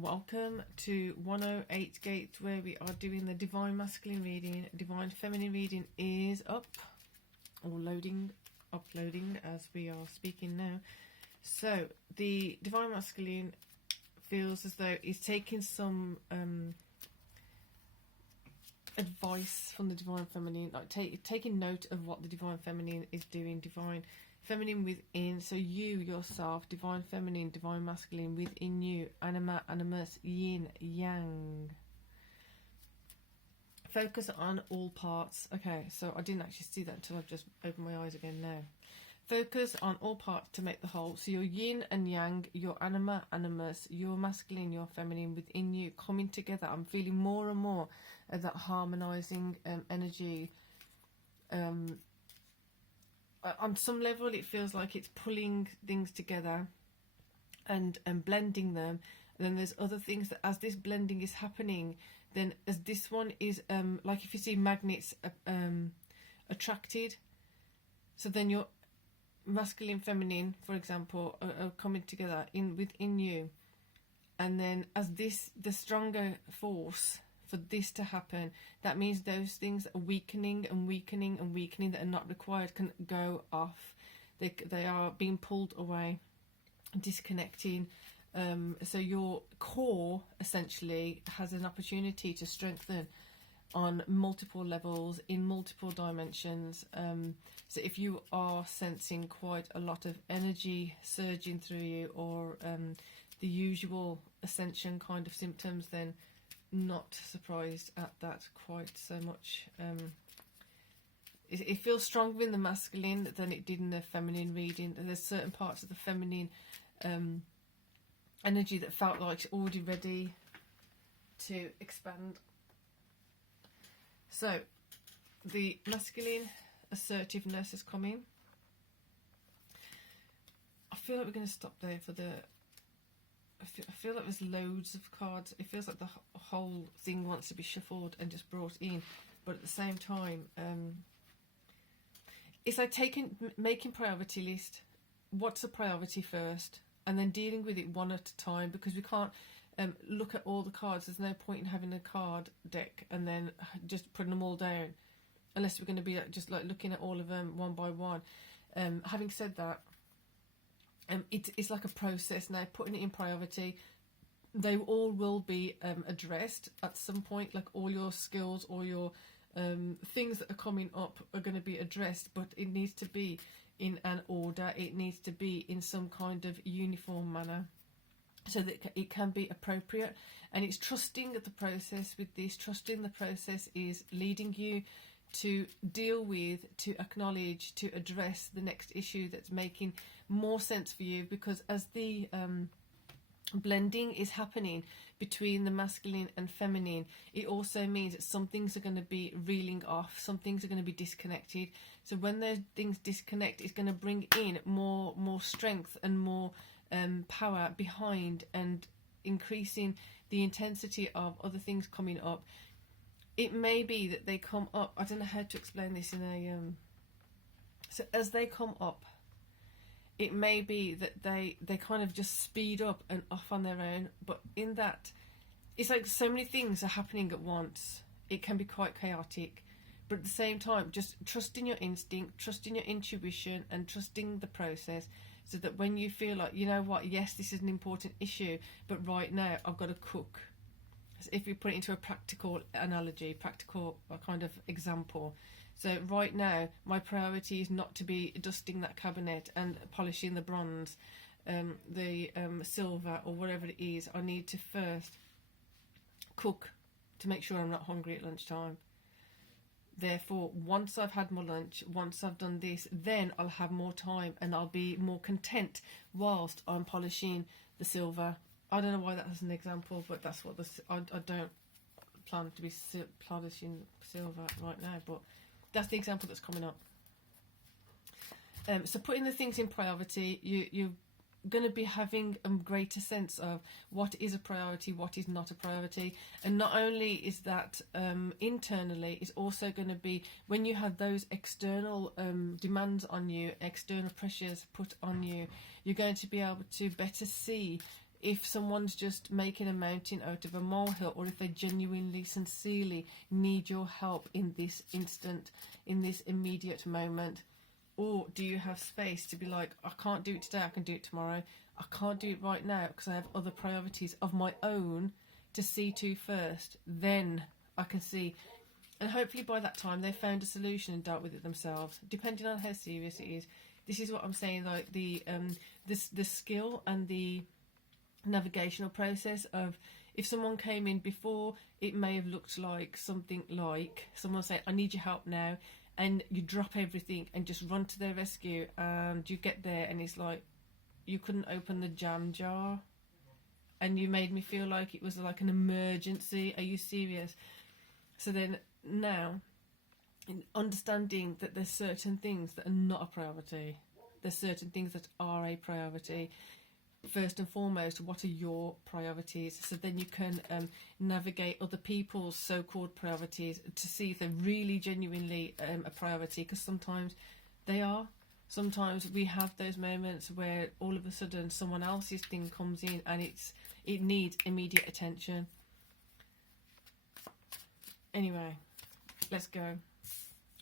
Welcome to 108 Gate, where we are doing the Divine Masculine reading. Divine Feminine reading is up, or uploading as we are speaking now. So the Divine Masculine feels as though he's taking some advice from the Divine Feminine, like taking note of what the Divine Feminine is doing. Divine Feminine within, so you yourself, Divine Feminine, Divine Masculine within you, anima, animus, yin, yang. Focus on all parts. Okay, so I didn't actually see that until I've just opened my eyes again now. Focus on all parts to make the whole. So your yin and yang, your anima, animus, your masculine, your feminine within you coming together. I'm feeling more and more of that harmonizing energy. On some level it feels like it's pulling things together and blending them, and then there's other things that as this blending is happening, then as this one is like if you see magnets attracted, so then your masculine, feminine, for example, are coming together within you, and then as the stronger force for this to happen, that means those things that are weakening and weakening and weakening that are not required can go off. They are being pulled away, disconnecting. So your core essentially has an opportunity to strengthen on multiple levels, in multiple dimensions. So if you are sensing quite a lot of energy surging through you, or the usual ascension kind of symptoms, then not surprised at that quite so much. It feels stronger in the masculine than it did in the feminine reading. There's certain parts of the feminine energy that felt like it's already ready to expand. So the masculine assertiveness is coming. I feel like we're going to stop there for the... I feel like there's loads of cards. It feels like the whole thing wants to be shuffled and just brought in, but at the same time, it's like making priority list. What's a priority first, and then dealing with it one at a time, because we can't look at all the cards. There's no point in having a card deck and then just putting them all down, unless we're going to be just like looking at all of them one by one. Having said that, it's like a process now, putting it in priority. They all will be addressed at some point, like all your skills, all your things that are coming up are going to be addressed, but it needs to be in an order. It needs to be in some kind of uniform manner, so that it can be appropriate. And it's trusting the process with this. Trusting the process is leading you to deal with, to acknowledge, to address the next issue that's making more sense for you, because as the blending is happening between the masculine and feminine, it also means that some things are going to be reeling off, some things are going to be disconnected. So when those things disconnect, it's going to bring in more strength and more power behind, and increasing the intensity of other things coming up. It may be that they come up, I don't know how to explain this in a so as they come up, it may be that they kind of just speed up and off on their own, but in that, it's like so many things are happening at once. It can be quite chaotic, but at the same time, just trusting your instinct, trusting your intuition, and trusting the process, so that when you feel like, you know what, yes, this is an important issue, but right now I've got to cook. So if we put it into a practical analogy, practical kind of example. So right now, my priority is not to be dusting that cabinet and polishing the bronze, the silver, or whatever it is. I need to first cook to make sure I'm not hungry at lunchtime. Therefore, once I've had my lunch, once I've done this, then I'll have more time and I'll be more content whilst I'm polishing the silver. I don't know why that was an example, but that's what I don't plan to be polishing silver right now, but that's the example that's coming up. So putting the things in priority, you're going to be having a greater sense of what is a priority, what is not a priority. And not only is that internally, it's also going to be when you have those external demands on you, external pressures put on you, you're going to be able to better see if someone's just making a mountain out of a molehill, or if they genuinely, sincerely need your help in this instant, in this immediate moment. Or do you have space to be like, I can't do it today, I can do it tomorrow. I can't do it right now because I have other priorities of my own to see to first. Then I can see. And hopefully by that time they've found a solution and dealt with it themselves, depending on how serious it is. This is what I'm saying, like the skill and the navigational process of, if someone came in before, it may have looked like something like someone saying, I need your help now, and you drop everything and just run to their rescue, and you get there and it's like, you couldn't open the jam jar and you made me feel like it was like an emergency. Are you serious? So then now, in understanding that there's certain things that are not a priority, there's certain things that are a priority. First and foremost, what are your priorities? So then you can navigate other people's so-called priorities to see if they're really genuinely a priority, because sometimes they are. Sometimes we have those moments where all of a sudden someone else's thing comes in and it needs immediate attention. Anyway, let's go.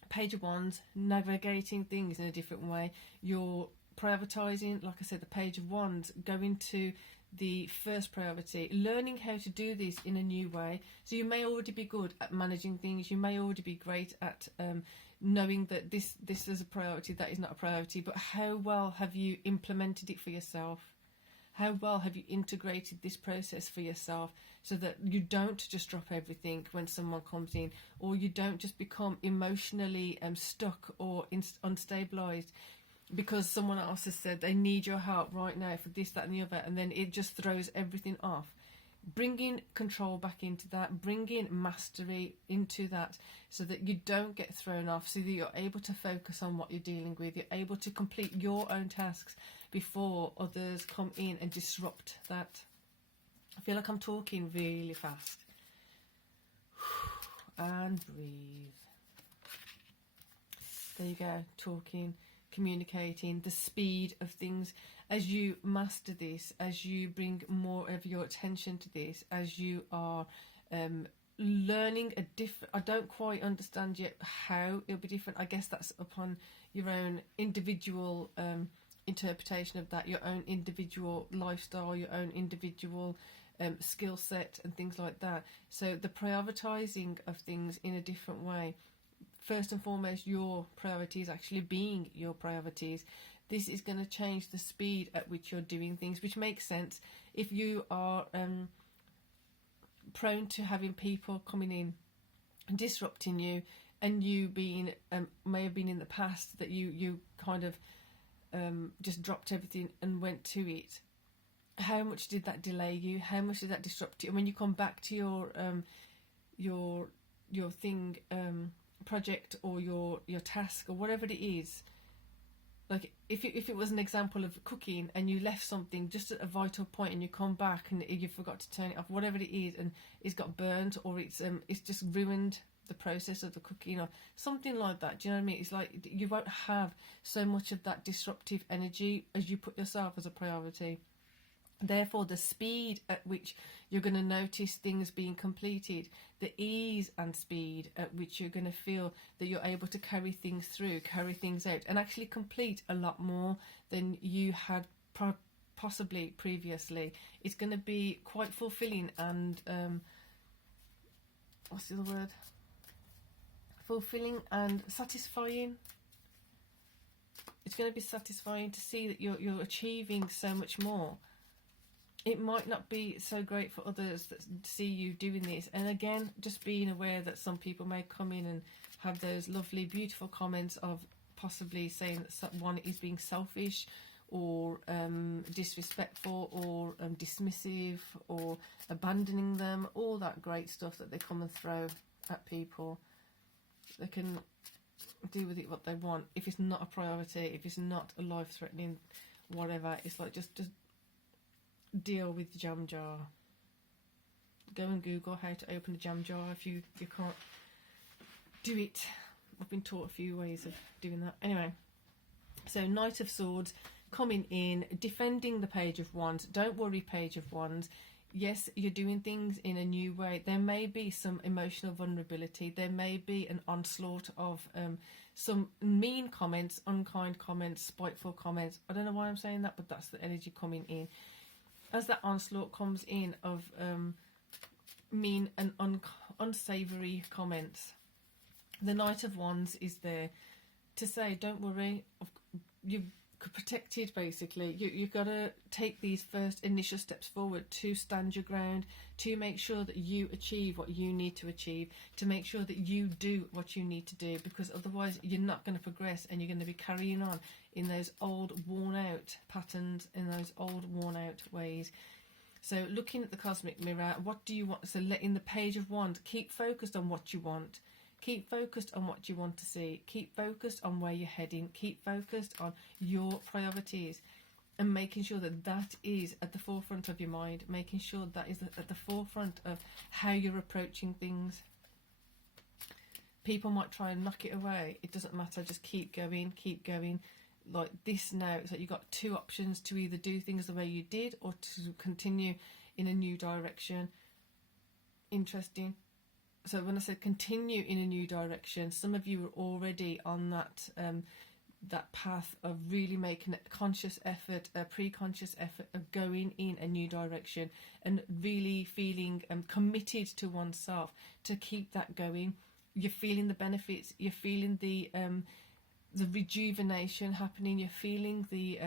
Page of Wands, navigating things in a different way. You're prioritising, like I said, the Page of Wands, going to the first priority, learning how to do this in a new way. So you may already be good at managing things, you may already be great at knowing that this is a priority, that is not a priority, but how well have you implemented it for yourself? How well have you integrated this process for yourself, so that you don't just drop everything when someone comes in, or you don't just become emotionally stuck or unstabilised because someone else has said they need your help right now for this, that and the other, and then it just throws everything off. Bringing control back into that, bringing mastery into that, so that you don't get thrown off, so that you're able to focus on what you're dealing with, you're able to complete your own tasks before others come in and disrupt that. I feel like I'm talking really fast. And breathe. There you go, talking, communicating, the speed of things. As you master this, as you bring more of your attention to this, as you are learning a different, I don't quite understand yet how it'll be different. I guess that's upon your own individual interpretation of that, your own individual lifestyle, your own individual skill set and things like that. So the prioritising of things in a different way. First and foremost, your priorities actually being your priorities. This is going to change the speed at which you're doing things, which makes sense if you are prone to having people coming in and disrupting you, and you being may have been in the past that you kind of just dropped everything and went to it. How much did that delay you? How much did that disrupt you? And when you come back to your thing, project, or your task, or whatever it is, like if it was an example of cooking and you left something just at a vital point and you come back and you forgot to turn it off, whatever it is, and it's got burnt, or it's just ruined the process of the cooking or something like that. Do you know what I mean? It's like you won't have so much of that disruptive energy as you put yourself as a priority. Therefore, the speed at which you're going to notice things being completed, the ease and speed at which you're going to feel that you're able to carry things through, carry things out, and actually complete a lot more than you had possibly previously. It's going to be quite fulfilling and, what's the other word? Fulfilling and satisfying. It's going to be satisfying to see that you're achieving so much more. It might not be so great for others that see you doing this. And again, just being aware that some people may come in and have those lovely, beautiful comments of possibly saying that someone is being selfish or disrespectful or dismissive or abandoning them. All that great stuff that they come and throw at people. They can do with it what they want. If it's not a priority, if it's not a life-threatening whatever, it's like just deal with the jam jar. Go and Google how to open a jam jar if you can't do it. I've been taught a few ways of doing that. Anyway, so Knight of Swords, coming in, defending the Page of Wands. Don't worry, Page of Wands. Yes, you're doing things in a new way. There may be some emotional vulnerability. There may be an onslaught of some mean comments, unkind comments, spiteful comments. I don't know why I'm saying that, but that's the energy coming in. As that onslaught comes in of mean and unsavoury comments, the Knight of Wands is there to say, don't worry, you've protected, basically. You've got to take these first initial steps forward to stand your ground, to make sure that you achieve what you need to achieve, to make sure that you do what you need to do, because otherwise you're not going to progress and you're going to be carrying on in those old worn out patterns, in those old worn out ways. So looking at the cosmic mirror, what do you want? So letting the Page of Wands, keep focused on what you want. Keep focused on what you want to see. Keep focused on where you're heading. Keep focused on your priorities, and making sure that that is at the forefront of your mind, making sure that is at the forefront of how you're approaching things. People might try and knock it away. It doesn't matter. Just keep going, keep going. Like this now, it's like you've got two options: to either do things the way you did or to continue in a new direction. Interesting. So when I said continue in a new direction, some of you are already on that path of really making a conscious effort, a pre-conscious effort of going in a new direction, and really feeling committed to oneself to keep that going. You're feeling the benefits. You're feeling the rejuvenation happening. You're feeling the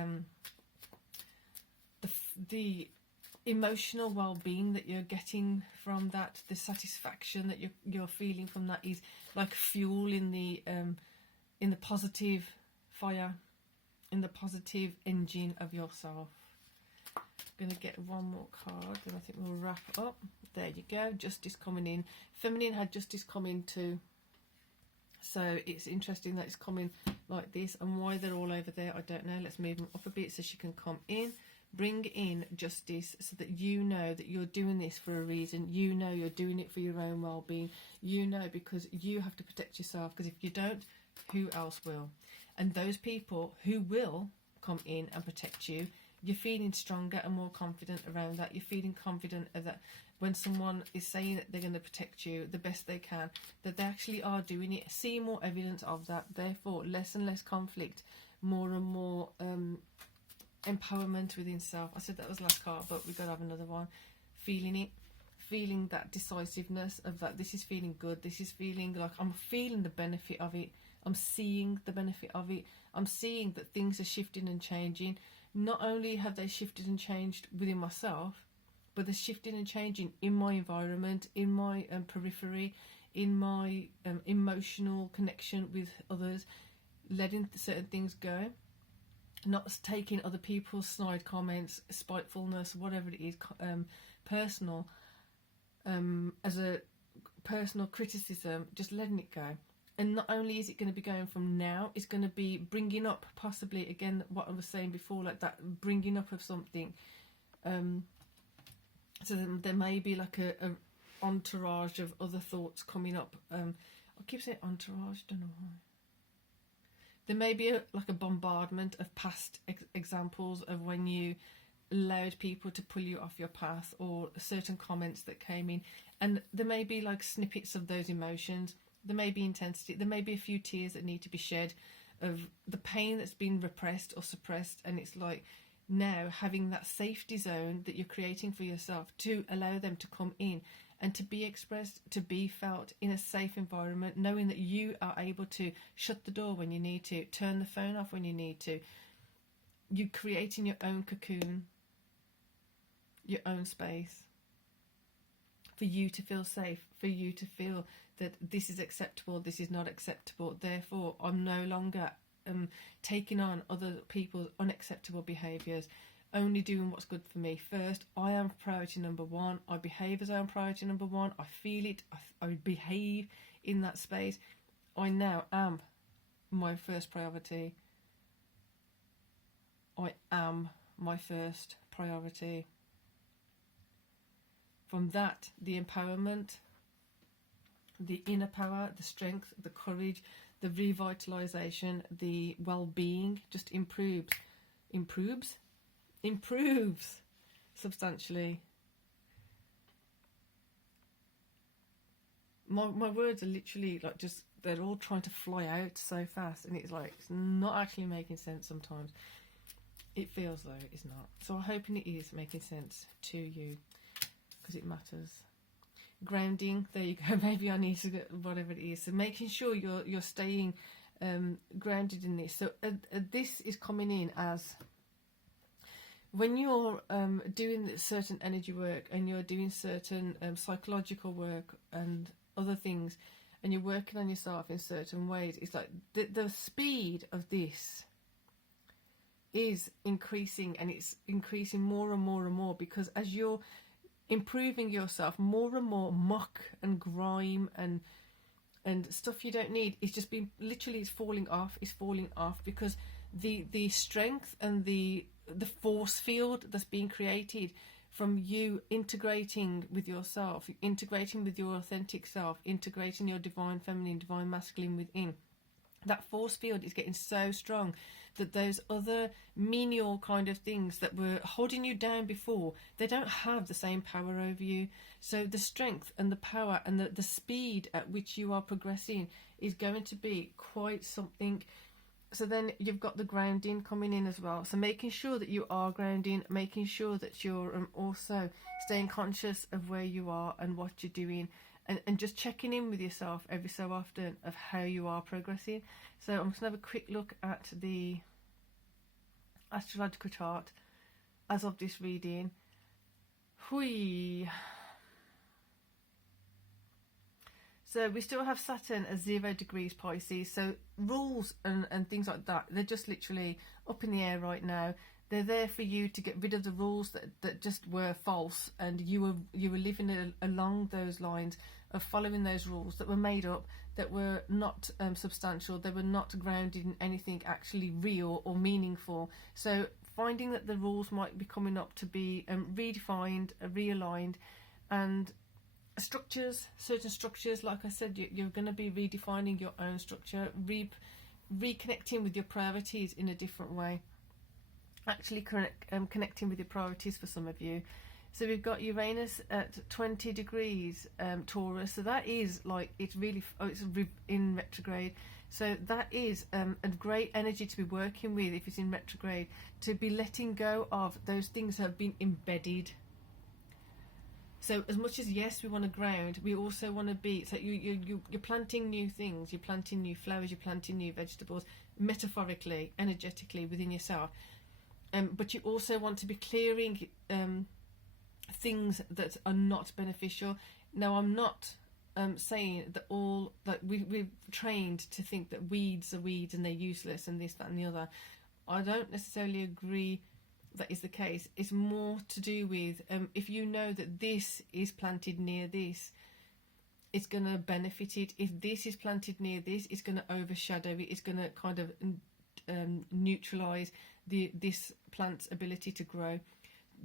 emotional well-being that you're getting from that. The satisfaction that you're feeling from that is like fuel in the positive fire, in the positive engine of yourself. I'm gonna get one more card, and I think we'll wrap up. There you go. Justice coming in. Feminine had justice coming too. So it's interesting that it's coming like this, and why they're all over there, I don't know. Let's move them up a bit so she can come in. Bring in justice, so that you know that you're doing this for a reason. You know you're doing it for your own well-being. You know, because you have to protect yourself, because if you don't, who else will? And those people who will come in and protect you, you're feeling stronger and more confident around that. You're feeling confident that when someone is saying that they're going to protect you the best they can, that they actually are doing it. See more evidence of that. Therefore, less and less conflict, more and more empowerment within self. I said that was last card, but we've got to have another one. Feeling it, feeling that decisiveness of that. This is feeling good. This is feeling like I'm feeling the benefit of it. I'm seeing the benefit of it. I'm seeing that things are shifting and changing. Not only have they shifted and changed within myself, but they're shifting and changing in my environment, in my periphery, in my emotional connection with others, letting certain things go. Not taking other people's snide comments, spitefulness, whatever it is, personal, as a personal criticism, just letting it go. And not only is it going to be going from now, it's going to be bringing up, possibly, again, what I was saying before, like that bringing up of something. So then there may be like a entourage of other thoughts coming up. I keep saying entourage, don't know why. There may be like a bombardment of past examples of when you allowed people to pull you off your path, or certain comments that came in. And there may be like snippets of those emotions. There may be intensity. There may be a few tears that need to be shed of the pain that's been repressed or suppressed. And it's like now having that safety zone that you're creating for yourself to allow them to come in and to be expressed, to be felt in a safe environment, knowing that you are able to shut the door when you need to, turn the phone off when you need to. You're creating your own cocoon, your own space, for you to feel safe, for you to feel that this is acceptable, this is not acceptable. Therefore, I'm no longer taking on other people's unacceptable behaviours, only doing what's good for me first. I am priority number one. I behave as I am priority number one. I feel it. I behave in that space. I now am my first priority. I am my first priority. From that, the empowerment, the inner power, the strength, the courage, the revitalisation, the well-being just improves. improves substantially. My words are literally like just, they're all trying to fly out so fast, and it's like it's not actually making sense sometimes. It feels though it's not. So I'm hoping it is making sense to you, because it matters. Grounding, there you go. Maybe I need to get whatever it is. So making sure you're staying grounded in this. So this is coming in as when you're doing certain energy work, and you're doing certain psychological work and other things, and you're working on yourself in certain ways. It's like the speed of this is increasing, and it's increasing more and more and more, because as you're improving yourself, more and more muck and grime and stuff you don't need is just being literally, it's falling off, because the strength and the force field that's being created from you integrating with yourself, integrating with your authentic self, integrating your divine feminine, divine masculine within, that force field is getting so strong that those other menial kind of things that were holding you down before, they don't have the same power over you. So the strength and the power and the speed at which you are progressing is going to be quite something. So then you've got the grounding coming in as well. So making sure that you are grounding, making sure that you're also staying conscious of where you are and what you're doing, and just checking in with yourself every so often of how you are progressing. So I'm just going to have a quick look at the astrological chart as of this reading. Hui. So we still have Saturn at 0 degrees Pisces. So rules and things like that, they're just literally up in the air right now. They're there for you to get rid of the rules that just were false, and you were living along those lines of following those rules that were made up, that were not substantial, they were not grounded in anything actually real or meaningful. So finding that the rules might be coming up to be redefined, realigned, and certain structures, like I said, you're going to be redefining your own structure, reconnecting with your priorities in a different way. Actually connecting with your priorities for some of you. So we've got Uranus at 20 degrees Taurus. So that is like, it's really, it's in retrograde. So that is a great energy to be working with if it's in retrograde, to be letting go of those things that have been embedded. So as much as, yes, we want to ground, we also want to be, so you're planting new things, you're planting new flowers, you're planting new vegetables, metaphorically, energetically within yourself. But you also want to be clearing things that are not beneficial. Now, I'm not saying that we've trained to think that weeds are weeds and they're useless and this, that and the other. I don't necessarily agree that is the case. It's more to do with if you know that this is planted near this, it's going to benefit it. If this is planted near this, it's going to overshadow it. It's going to kind of neutralize this plant's ability to grow.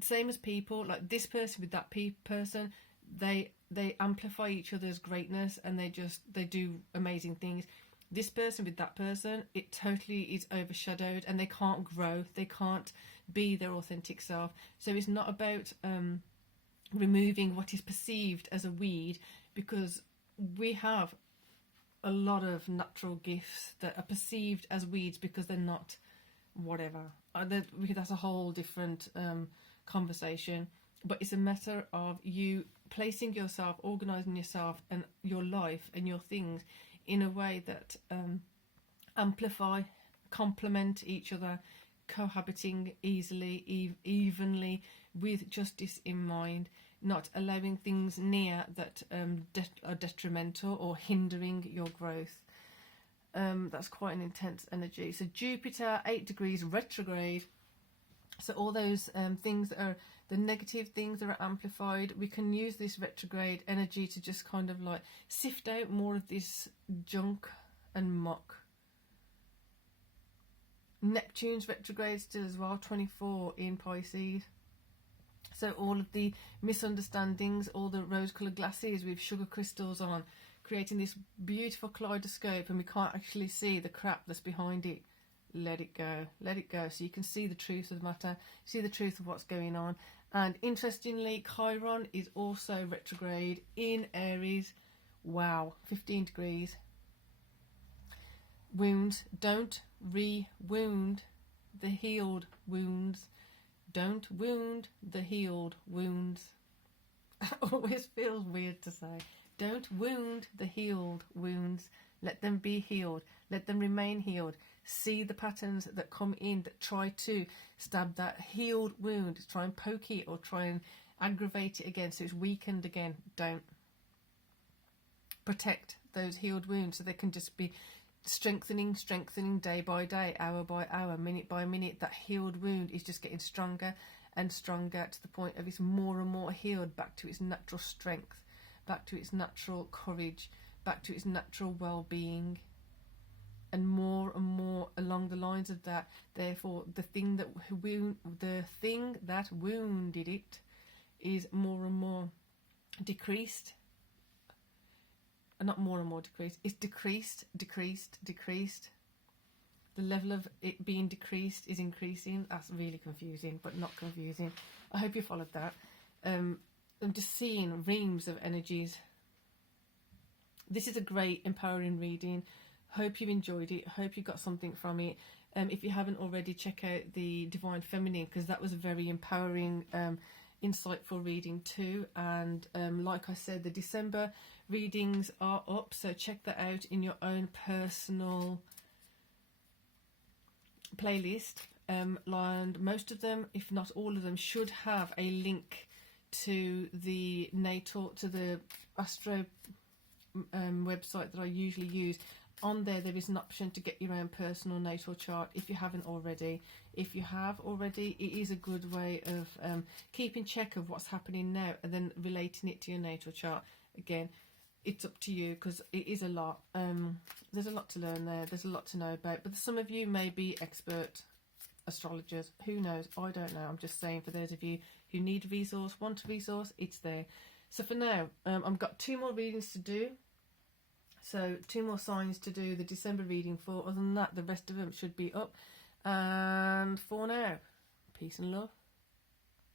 Same as people, like this person with that person, they amplify each other's greatness, and they do amazing things. This person with that person, it totally is overshadowed, and they can't grow, they can't be their authentic self. So it's not about removing what is perceived as a weed, because we have a lot of natural gifts that are perceived as weeds because they're not whatever. That's a whole different conversation, but it's a matter of you placing yourself, organising yourself and your life and your things in a way that amplify, complement each other, cohabiting easily, evenly, with justice in mind, not allowing things near that are detrimental or hindering your growth. That's quite an intense energy. So Jupiter, 8 degrees retrograde. So all those things that are the negative things that are amplified, we can use this retrograde energy to just kind of like sift out more of this junk and muck. Neptune's retrograde still as well, 24 in Pisces. So all of the misunderstandings, all the rose-coloured glasses with sugar crystals on, creating this beautiful kaleidoscope, and we can't actually see the crap that's behind it. let it go. Let it go so you can see the truth of the matter, see the truth of what's going on. And interestingly, Chiron is also retrograde in Aries. Wow, 15 degrees. Wounds. Don't re-wound the healed wounds. Don't wound the healed wounds. Always feels weird to say. Don't wound the healed wounds. Let them be healed. Let them remain healed. See the patterns that come in that try to stab that healed wound, try and poke it or try and aggravate it again so it's weakened again. Don't. Protect those healed wounds so they can just be strengthening day by day, hour by hour, minute by minute. That healed wound is just getting stronger and stronger to the point of it's more and more healed back to its natural strength, back to its natural courage, back to its natural well-being, and more along the lines of that. Therefore, the thing that wounded it is more and more decreased. Not more and more decreased. It's decreased. The level of it being decreased is increasing. That's really confusing, but not confusing. I hope you followed that. I'm just seeing reams of energies. This is a great empowering reading. Hope you enjoyed it. Hope you got something from it. If you haven't already, check out the Divine Feminine, because that was a very empowering, insightful reading too. And like I said, the December readings are up, so check that out in your own personal playlist. And most of them, if not all of them, should have a link to the astro website that I usually use. On there is an option to get your own personal natal chart if you haven't already. If you have already, it is a good way of keeping check of what's happening now and then relating it to your natal chart. Again, it's up to you, because it is a lot. There's a lot to learn there. There's a lot to know about. But some of you may be expert astrologers. Who knows? I don't know. I'm just saying, for those of you who need a resource, want a resource, it's there. So for now, I've got 2 more readings to do. So 2 more signs to do the December reading for. Other than that, the rest of them should be up. And for now, peace and love.